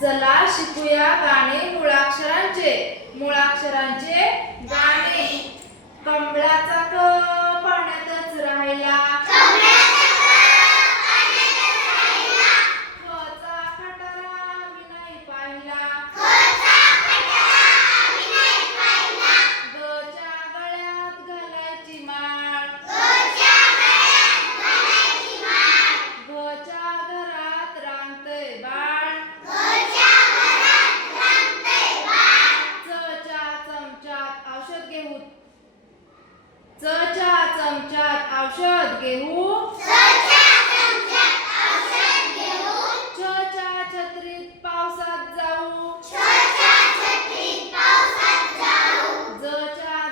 चला शिकूया गाणे मुळाक्षरांचे. मुळाक्षरांचे गाणे. औषध घेऊ. चच्या चमच्यात औषध घेऊ. छत्रीत पावसात जाऊ.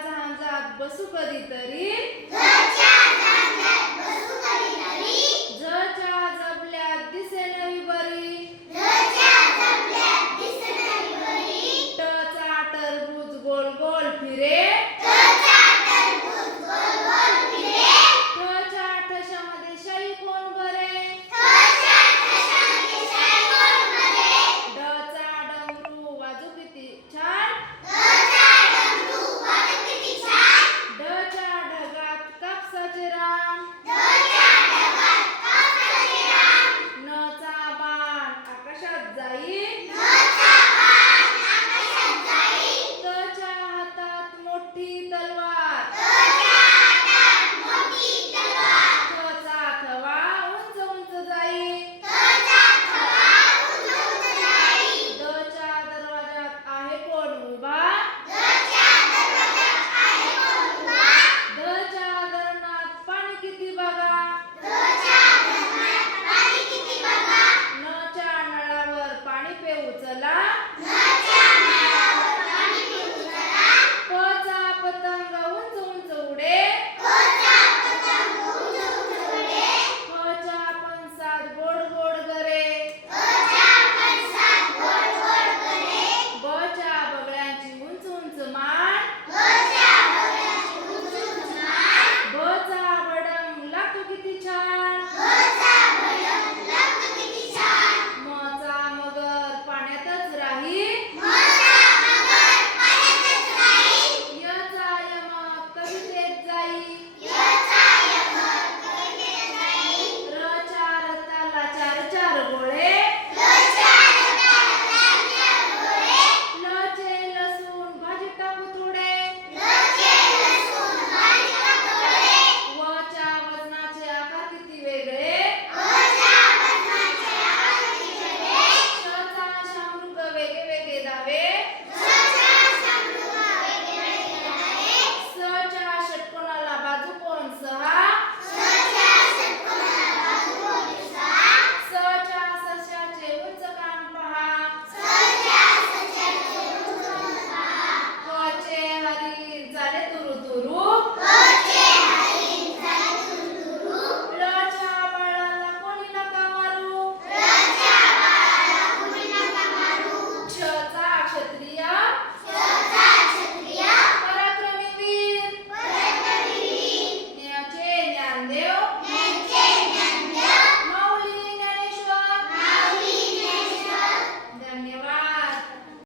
झांजात बसू कधीतरी दिसे नवी बरी. टचा टरबूज गोल गोल फिरे ठशामध्ये शाई कोण चला